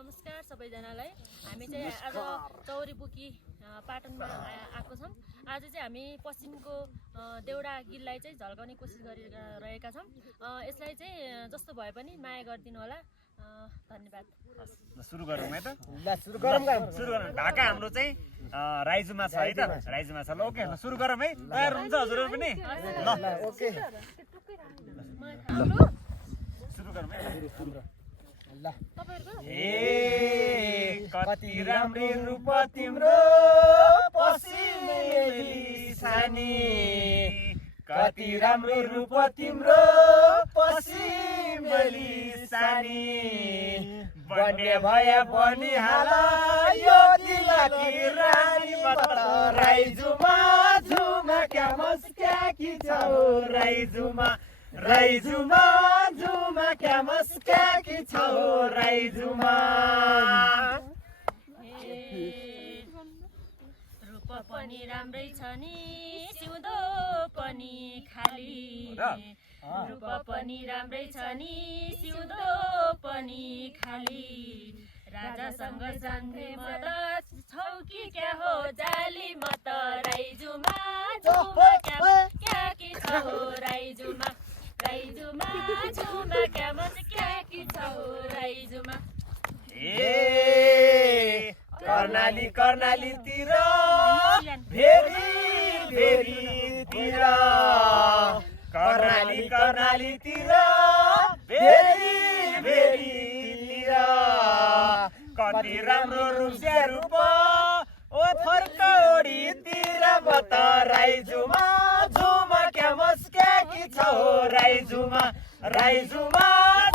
नमस्कार सबैजनालाई। हामी चाहिँ आज चौरीबुकी पाटनमा आएको छौँ। आज चाहिँ हामी पश्चिमको देउडा गिललाई चाहिँ झल्काउने कोसिस गरिरहेका छौँ। यसलाई चाहिँ जस्तो भए पनि माया गरिदिनु होला। धन्यवाद। सुरु गरौँ है त। ल सुरु गरौँ। ढाका हाम्रो चाहिँ राइजुमा छ है त। राइजुमा छ। ल ओके सुरु गरौँ है। तयार हुन्छ हजुरहरु पनि? ल ओके सुरु गरौँ है। ल ए कति राम्रो रूप तिम्रो पश्चिमेली सानी, कति राम्रो रूप तिम्रो पश्चिमेली सानी, बन्ने भए पनि हाला यो दिलकी रानी मत राइजुमा झुमा क्या मस्क्या कि छौ राइजुमा, राइजुमा झुमा क्या मस्क्या कि छौ राइजुमा। रूप पनि राम्रै छ नि सिउँदो पनि खाली, रूप पनि राम्रै छ नि सिउँदो पनि खाली, राजासँग जान्थे म त छौ कि क्या हो जाली म त राइजुमा झुमा क्या कि छौ राइजुमा, राइजुमा झुमा क्या मस्क्या कि छौ राइजुमा। ए कर्णाली कर्णालीतिर भेरी भेरीतिर, कर्णाली कर्णालीतिर भेरी भेरीतिर, कति राम्रो रूपसे रूप ओ फर्कौडीतिर म त राइजुमा झुमा क्या मस्क्या कि छौ राइजुमा, राइजुमा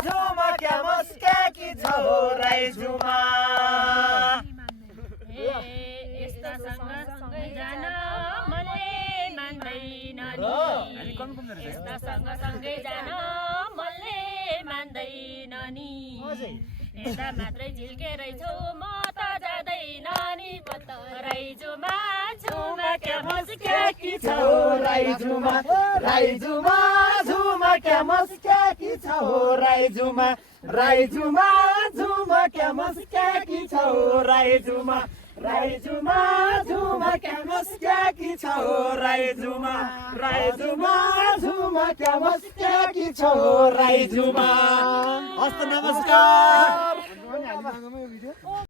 झुमा क्या मस्क्या कि छौ राइजुमा। यस्तासँग सँगै जान मनले मान्दैन नि, यस्तासँग सँगै जान मनले मान्दैन नि, यता मात्रै झिल्केरै छौ म त जाँदैन नि पत्त राइजुमा झुमा क्या मस्क्या कि छौ राइजुमा, राइजुमा झुमा क्या मस्क्या कि छौ राइजुमा, राइजुमा झुमा क्या मस्क्या कि छौ राइजुमा, राइजुमा झुमा क्या मस्क्या कि छौ राइजुमा, राइजुमा झुमा क्या मस्क्या कि छौ राइजुमा। हस्त नमस्कार।